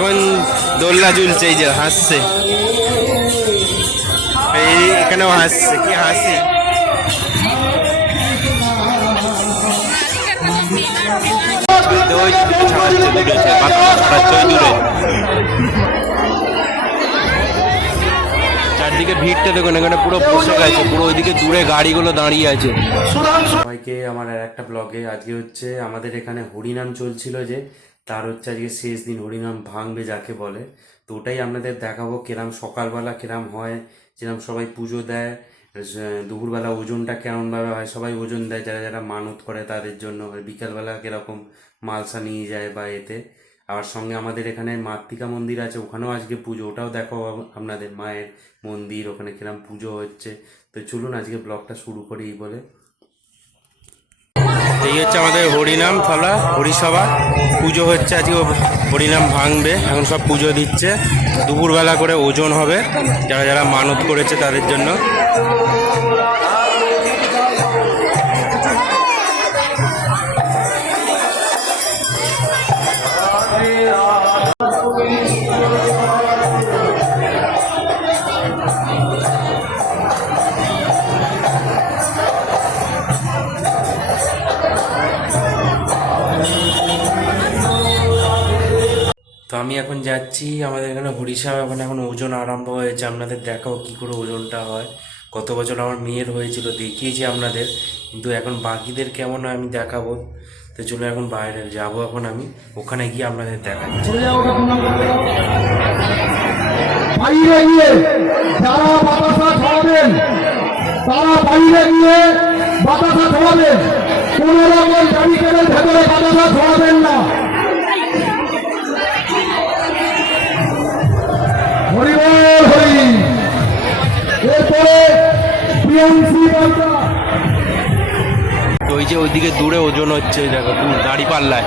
এখন দোলনা ঝুলছে, এই যে হাসছে, এই এখানেও হাসছে, কি হাসি। চারদিকে ভিড়টা দেখুন, এখানে পুরো বসে গেছে, পুরো ওইদিকে দূরে গাড়িগুলো দাঁড়িয়ে আছে। সবাইকে আমার আর একটা ব্লগে, আজকে হচ্ছে আমাদের এখানে হরিনাম চলছিল, যে তার হচ্ছে আজকে শেষ দিন, হরিনাম ভাঙবে যাকে বলে। তো ওটাই আপনাদের দেখাবো কিরম সকালবেলা কিরম হয়, যেরকম সবাই পুজো দেয়, দুপুরবেলা ওজনটা কেমনভাবে হয়, সবাই ওজন দেয় যারা যারা মানত করে তাদের জন্য, আর বিকালবেলা কীরকম মালসা নিয়ে যায় বা এতে। আর সঙ্গে আমাদের এখানে মাতৃকা মন্দির আছে, ওখানেও আজকে পুজো, ওটাও দেখো আপনাদের, মায়ের মন্দির ওখানে কিরম পুজো হচ্ছে। তো চলুন আজকে ব্লগটা শুরু করি এই বলে। এই হচ্ছে আমাদের হরিনাম থালা, হরিসভা পুজো হচ্ছে আজকে, হরিনাম ভাঙবে, এখন সব পুজো দিচ্ছে। দুপুরবেলা করে ওজন হবে যারা যারা মানত করেছে তাদের জন্য। তো আমি এখন যাচ্ছি আমাদের এখানে হরিসভা, ওখানে এখন ওজন আরম্ভ হয়েছে, আপনাদের দেখাও কী করে ওজনটা হয়। গত বছর আমার মেয়ের হয়েছিল, দেখিয়েছি আপনাদের, কিন্তু এখন বাকিদের কেমন হয় আমি দেখাবো। তো চলো এখন বাইরে যাব, এখন আমি ওখানে গিয়ে আপনাদের দেখাচ্ছি। বাইরে গিয়ে যারা বাতাসা ছড়াবেন, তারা বাইরে গিয়ে বাতাসা ছড়াবেন, কোন রকম ব্যারিকেডের ভেতরে বাতাসা ছড়াবেন না। হরিবল হরি। এরপরে বিএনসি বার্তা। ওই যে ওইদিকে দূরে ওজন হচ্ছে, ওই দেখো দাড়ি পাল্লায়,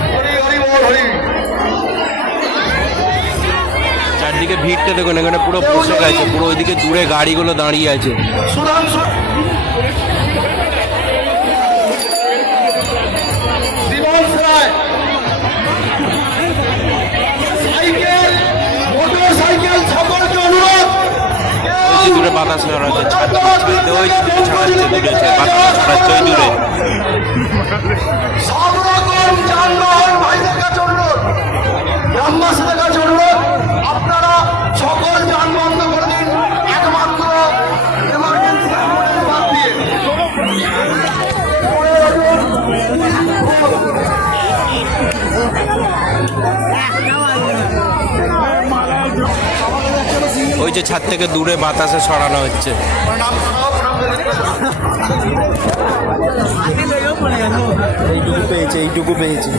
চারদিকে ভিড়টা দেখুন, এখানে পুরো বসে গেছে, পুরো ওইদিকে দূরে গাড়িগুলো দাঁড়িয়ে আছে। দূরে বাতাস ছড়াচ্ছে, ছাড়তে ওই ছাড়াচ্ছে, দূরে বাতাস ছড়াচ্ছে ওই দূরে। সব রকম যানবাহন ভাইদের কাছে অনুরোধ, গ্রামবাসীদের কাছে অনুরোধ, আপনারা সকল যান বন্ধ করে দিন, একমাত্র এমার্জেন্সি বাদ দিয়ে। ওই যে ছাদ থেকে দূরে বাতাসে ছড়ানো হচ্ছে। এইটুকু পেয়েছে, এইটুকু পেয়েছি,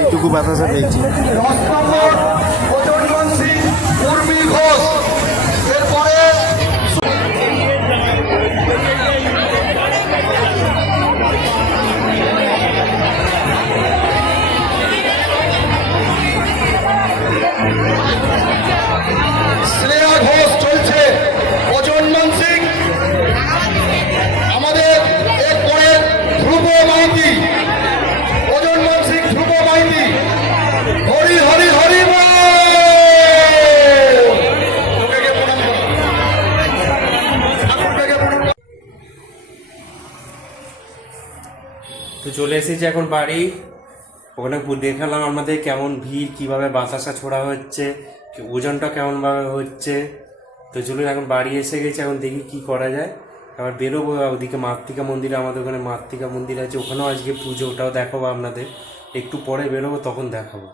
এইটুকু বাতাসে পেয়েছি। তো চলে এসেছি এখন বাড়ি, ওখানে দেখালাম আমাদের কেমন ভিড়, কিভাবে বাতাসা ছোড়া হচ্ছে, ওজনটা কেমনভাবে হচ্ছে। তো চলুন এখন বাড়ি এসে গেছি, এখন দেখি কি করা যায়। আবার বেরোবো ওদিকে মাতৃকা মন্দিরে, আমাদের ওখানে মাতৃকা মন্দির আছে, ওখানেও আজকে পুজো, ওটাও দেখাবো আপনাদের, একটু পরে বেরোবো তখন দেখাবো।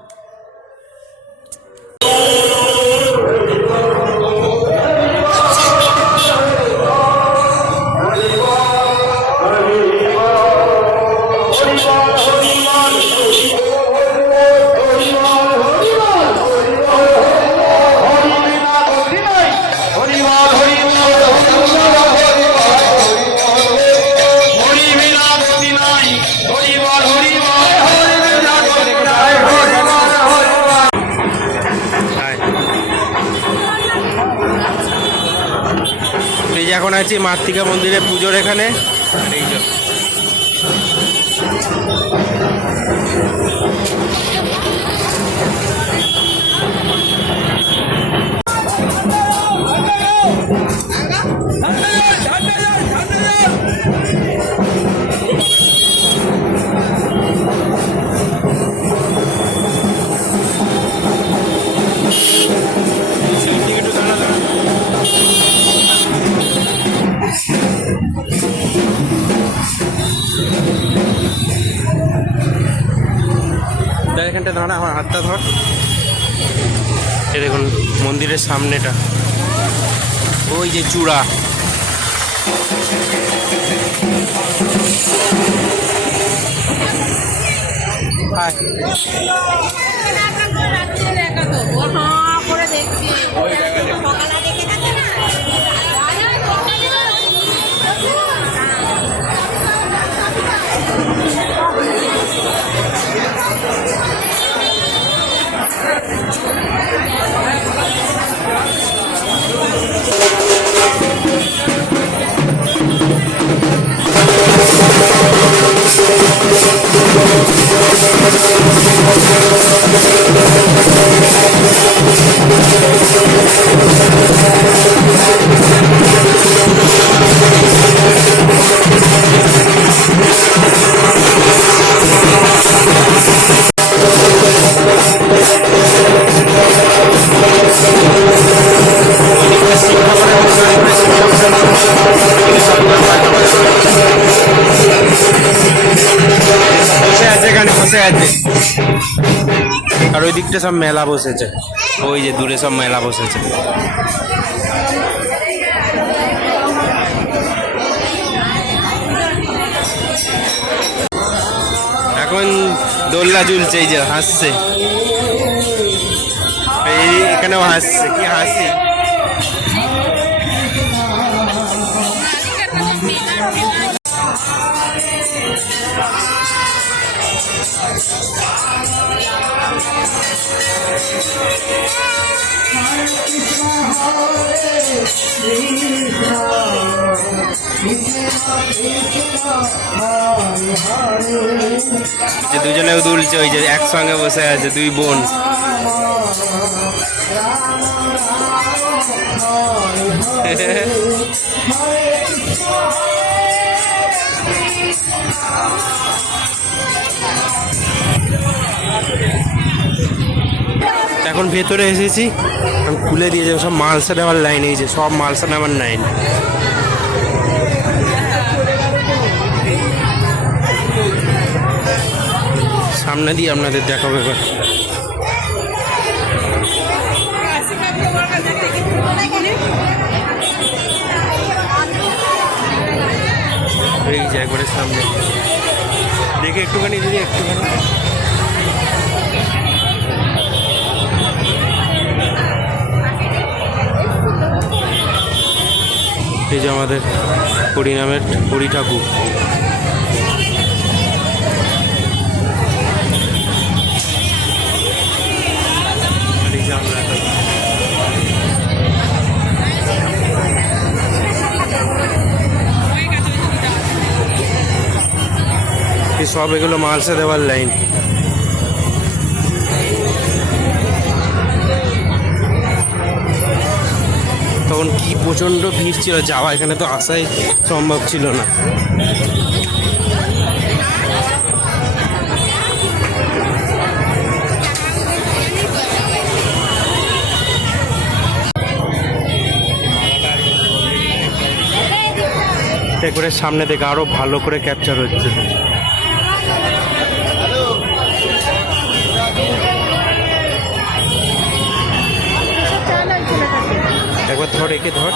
এখন আছি মাতৃকা মন্দিরে পুজোর এখানে, এই যে দাঁড়া, আমার হাতটা ধর। এই দেখুন মন্দিরের সামনেটা, ওই যে চূড়া। বসে আছে এখানে, বসে আছে। আর ওই দিকটা সব মেলা বসেছে, ওই যে দূরে সব মেলা বসেছে। এখন দোলনা ঝুলছে, এই যে হাসছে, এই এখানেও হাসছে, কি হাসি। যে দুজনেও দুলছে, ওই যে একসঙ্গে বসে আছে দুই বোন। এখন ভেতরে এসেছি, আমি খুলে দিয়ে যাবো। সব মালসা নেওয়ার লাইন, এই যে সব মালসা নেওয়ার লাইন। সামনে দিয়ে আপনাদের দেখাবো এবার। এই যে একবারে সামনে দেখে একটুখানি, যদি একটুখানি এই যে আমাদের হরিনামের হরি ঠাকুর। সব এগুলো মালসা দেওয়ার লাইন। তখন কি প্রচণ্ড ভিড় ছিল, যাওয়া এখানে তো আসাই সম্ভব ছিল না। একবারে সামনে থেকে আরো ভালো করে ক্যাপচার হচ্ছে। একবার ধর, একে ধর।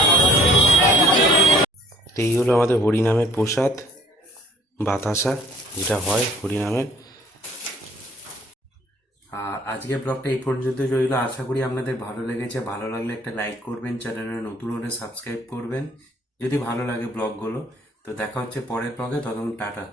এই হলো আমাদের হরিনামের প্রসাদ, বাতাসা, যেটা হয় হরিনামের। আর আজকের ব্লগটা এই পর্যন্ত রইল। আশা করি আপনাদের ভালো লেগেছে। ভালো লাগলে একটা লাইক করবেন, চ্যানেলে নতুন হলে সাবস্ক্রাইব করবেন যদি ভালো লাগে ব্লগগুলো। তো দেখা হচ্ছে পরের ব্লগে, ততক্ষণ টাটা।